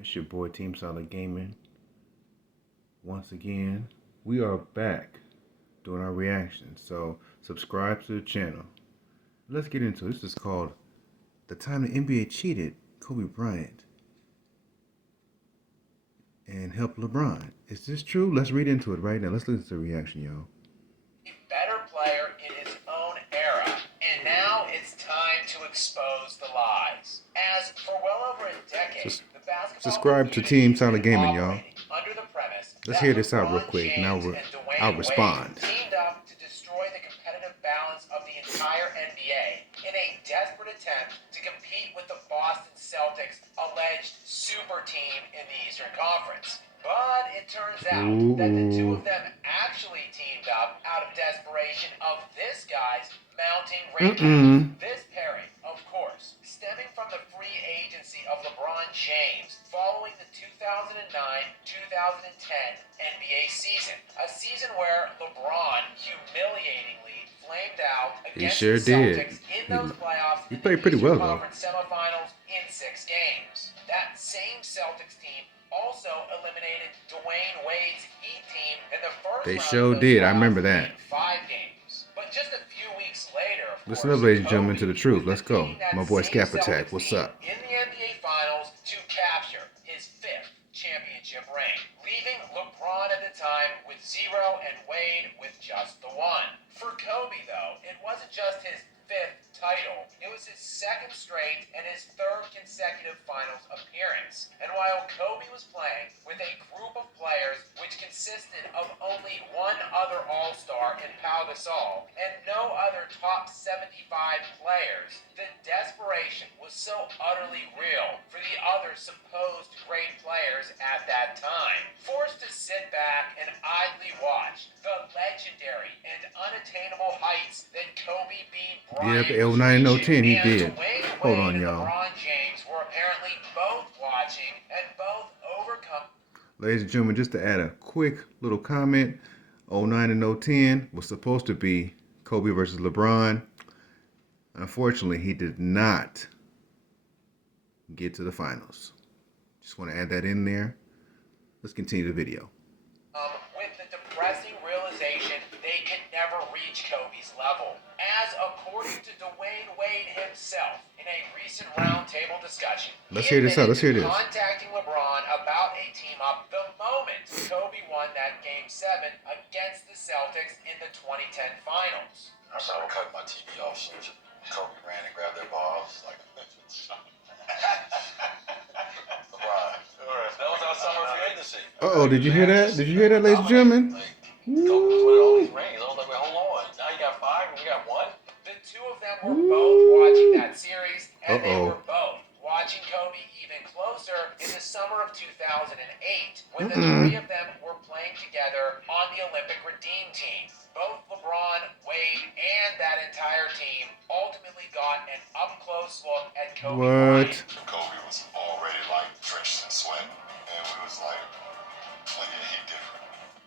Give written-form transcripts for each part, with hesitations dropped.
It's your boy Team Solid Gaming. Once again, we are back doing our reactions. So subscribe to the channel. Let's get into it. This is called The Time the NBA Cheated Kobe Bryant and Helped LeBron. Is this true? Let's read into it right now. Let's listen to the reaction, y'all. Better player in his own era, and now it's time to expose the lies. As for well over a decade, the basketball subscribe to Team Solid Gaming, y'all. Under the premise Let's hear this out real quick, and I'll respond. Teamed up to destroy the competitive balance of the entire NBA in a desperate attempt to compete with the Boston Celtics' alleged super team in the Eastern Conference. But it turns out that the two of them actually teamed up out of desperation of this guy's mounting rating. This pairing, of course, stemming from the free agency of LeBron James following the 2009-2010 NBA season. A season where LeBron humiliatingly flamed out against the Celtics in those playoffs. He played pretty well, though. Conference semifinals in 6 games. That same Celtics team also eliminated Dwayne Wade's Heat team in the first round. They sure did. I remember that. 5 games. But just a few weeks later, listen up, ladies and gentlemen, to the truth. Let's go. My boy Scap Attack. What's up? In the NBA Finals to capture his 5th championship ring, leaving LeBron at the time with 0 and Wade with just the 1. For Kobe, though, it wasn't just his 5th title. It was his 2nd straight and his 3rd consecutive finals appearance. And while Kobe was playing with a group of players which consisted of only one other All-Star in Pau Gasol and no other top 75 players, the desperation was so utterly real for the other supposed great players at that time. Forced to sit back and idly watch the legendary and unattainable heights that Kobe beat Bryant. Yep, 09 and 010 he did. Hold on, y'all. LeBron James were apparently both watching and both overcome. Ladies and gentlemen, just to add a quick little comment, 09 and 010 was supposed to be Kobe versus LeBron. Unfortunately, he did not get to the finals. Just want to add that in there. Let's continue the video. With the depressing realization they could never reach Kobe's level. As according to Dwayne Wade himself in a recent roundtable discussion, let's hear this out. Let's hear this. Contacting LeBron about a team up the moment Kobe won that Game 7 against the Celtics in the 2010 Finals. I started cutting my TV off. So Kobe ran and grabbed that ball. I was like, LeBron. That was our summer free agency. Uh-oh, did you hear that? Did you hear that, ladies and gentlemen? Kobe was winning all these rings. I was like, wait, hold on. Now you got 5 and we got 1. The two of them were both watching that series, and they were both watching Kobe even closer in the summer of 2008 when the 3 of them were playing together on the Olympic Redeem team. Both LeBron, Wade, and that entire team ultimately got an up-close look at Kobe Bryant. Kobe was already like drenched in sweat, and we was like, oh yeah, he different.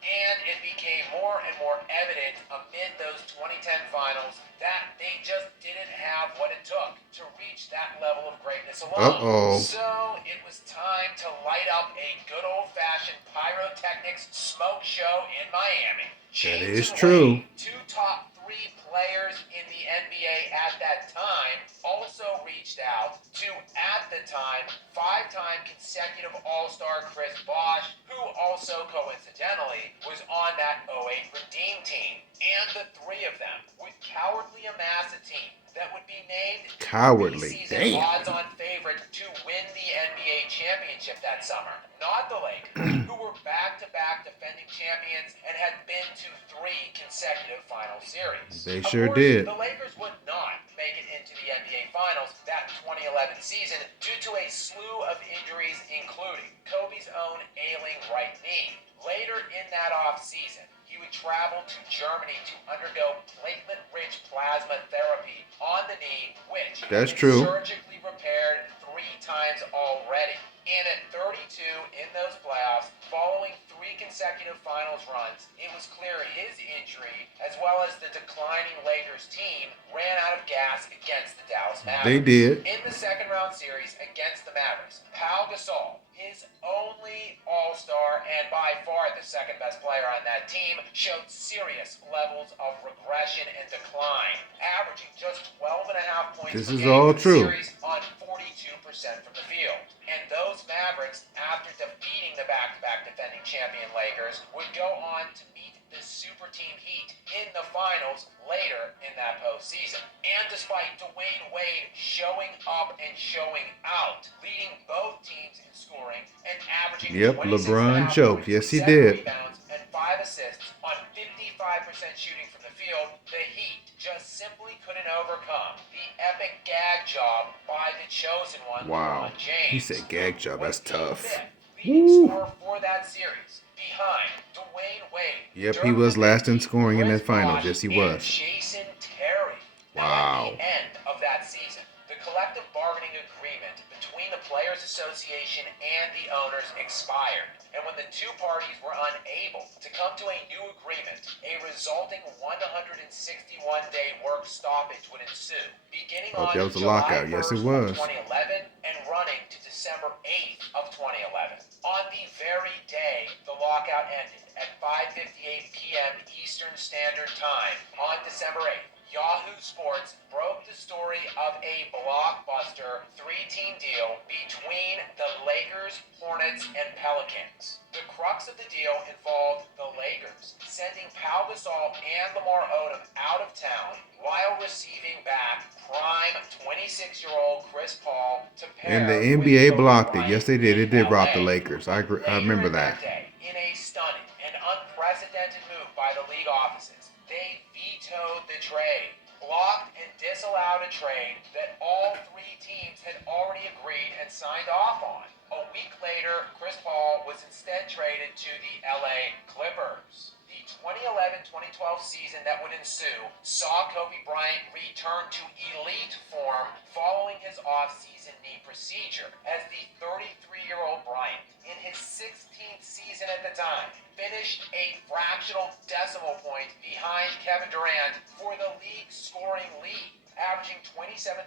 And it became more and more evident amid those 2010 finals that they just didn't have what it took to reach that level of greatness alone. So it was time to light up a good old-fashioned pyrotechnics smoke show in Miami. That is true. 2 top 3 players in the NBA at that time also reached out to, at the time, 5-time consecutive All-Star Chris Bosh, who also coincidentally was on that 08 Redeem team. And the 3 of them would cowardly amass a team that would be named the odds-on favorite to win the NBA championship that summer. Not the Lakers, who were back-to-back defending champions and had been to 3 consecutive final series. They sure did. The Lakers would not make it into the NBA Finals that 2011 season due to a slew of injuries, including Kobe's own ailing right knee. Later in that off-season, he would travel to Germany to undergo platelet-rich plasma therapy on the knee, which that's was true. surgically repaired 3 times already. And at 32 in those playoffs, following 3 consecutive finals runs, it was clear his injury, as well as the declining Lakers team, ran out of gas against the Dallas Mavericks. They did. In the second round series against the Mavericks, Pau Gasol his only All-Star and by far the second best player on that team, showed serious levels of regression and decline, averaging just 12.5 points This per is game all for the true. series on 42% from the field. And those Mavericks, after defeating the back-to-back defending champion Lakers, would go on to meet the super team Heat in the finals later in that postseason. And despite Dwayne Wade showing up and showing out, leading both teams in scoring and averaging Yep, 26.5 LeBron choked. points, Yes, he 7 did. rebounds, and 5 assists on 55% shooting from the field, the Heat just simply couldn't overcome the epic gag job by the chosen one, Wow. LeBron James. He said gag job. That's Was the tough. fifth leading Woo. scorer for that series, behind Dwayne Wade. Yep, Dirk he was last in Nowitzki, scoring in Chris that finals. Bosh, Yes, he and was. Jason Terry. Now, Wow. at the end of that season, the collective bargaining agreement between the Players Association and the owners expired. And when the two parties were unable to come to a new agreement, a resulting 161-day work stoppage would ensue, beginning Oh, on that was a July lockout. Yes, 1st it was. of 2011 and running to December 8th of 2011. On the very day the lockout ended at 5:58 p.m. Eastern Standard Time on December 8th, Yahoo Sports broke the story of a blockbuster three-team deal between the Lakers, Hornets, and Pelicans. The crux of the deal involved the Lakers sending Pau Gasol and Lamar Odom out of town while receiving back prime 26-year-old Chris Paul to pair And the with NBA Kobe blocked it. Bryant Yes, they did. It did in rob the LA. Lakers. I agree. I Later remember in that. day, in a stunning and unprecedented move by the league offices, they vetoed the trade, blocked and disallowed a trade that all three teams had already agreed and signed off on. A week later, Chris Paul was instead traded to the LA Clippers. The 2011-2012 season that would ensue saw Kobe Bryant return to elite form following his off-season knee procedure, as the 33-year-old Bryant, in his 16th season at the time, finished a fractional decimal point behind Kevin Durant for the league scoring lead, averaging 27.9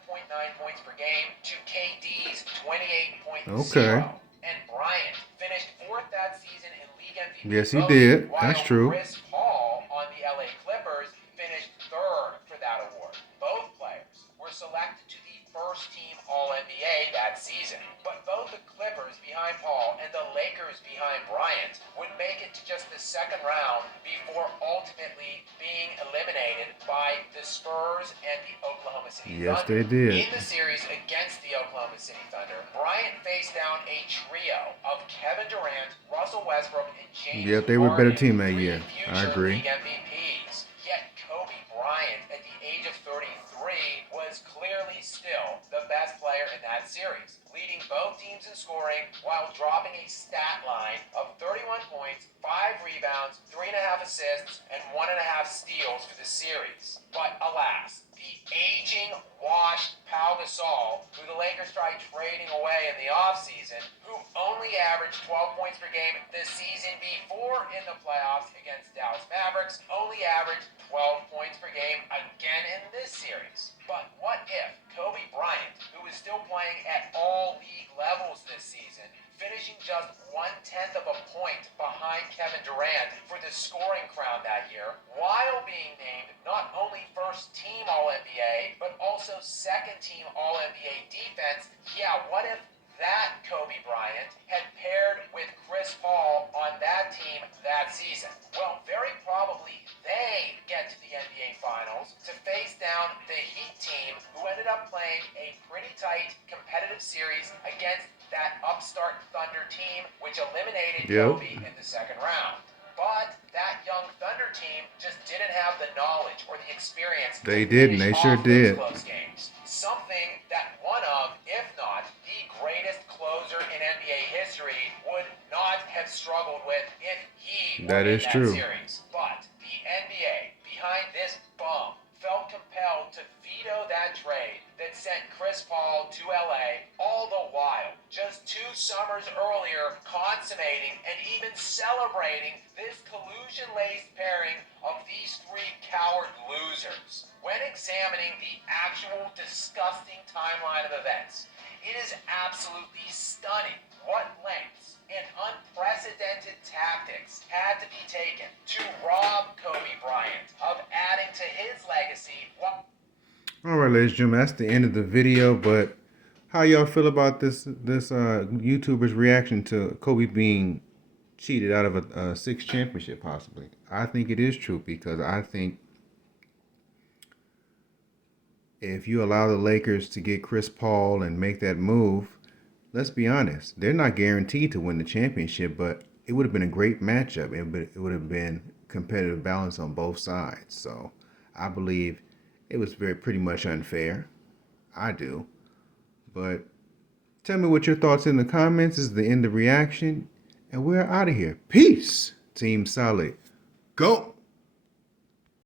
points per game to KD's 28.0. Okay. And Bryant finished fourth that season in league MVP Yes, he voting, did. while That's true. Chris Paul on the LA Clippers finished third for that award. Both players were selected to the first-team All-NBA that season, but both the Clippers behind Paul and the Lakers behind Bryant would make it to just the second round before ultimately being eliminated by the Spurs and the Oklahoma City Yes, Thunder. they did. In the series against the Oklahoma City Thunder, Bryant faced down a trio of Kevin Durant, Russell Westbrook, and James Yep, they were a better Harden, team that three year. I future agree. league MVPs. Yet Kobe Bryant, at the age of 33, was clearly still the best player in that series, leading both teams in scoring while dropping a stat line of 31 points, 5 rebounds, 3.5 assists, and 1.5 steals for the series. But alas, the aging, washed Pau Gasol, who the Lakers tried trading away in the offseason, who only averaged 12 points per game the season before in the playoffs against Dallas Mavericks, only averaged 12 points per game again in this series. But what if Kobe Bryant, who is still playing at all league levels this season, finishing just 1/10 of a point behind Kevin Durant for the scoring crown that year, while being named not only first-team All-NBA, but also second-team All-NBA defense? Yeah, what if that Kobe Bryant had paired with Chris Paul on that team that season? Well, very probably they get to the NBA Finals to face down the Heat team, who ended up playing a pretty tight competitive series against that upstart Thunder team, which eliminated Kobe in the second round. But that young Thunder team just didn't have the knowledge or the experience. They to didn't. finish They sure off those did. close games. Something that one of, if not the greatest closer in NBA history, would not have struggled with if he That were in is that true. series. But the NBA, behind this bum, felt compelled to veto that trade that sent Chris Paul to LA, all the while just 2 summers earlier consummating and even celebrating this collusion-laced pairing of these 3 coward losers. When examining the actual disgusting timeline of events, it is absolutely stunning what lengths and unprecedented tactics had to be taken to rob Kobe Bryant of adding to his legacy. All right, ladies and gentlemen, that's the end of the video. But how y'all feel about this YouTuber's reaction to Kobe being cheated out of a sixth championship, possibly? I think it is true, because I think if you allow the Lakers to get Chris Paul and make that move, let's be honest, they're not guaranteed to win the championship, but it would have been a great matchup. It would have been competitive balance on both sides. So I believe it was pretty much unfair. I do. But tell me what your thoughts in the comments. This is the end of reaction, and we're out of here. Peace, Team Solid. Go!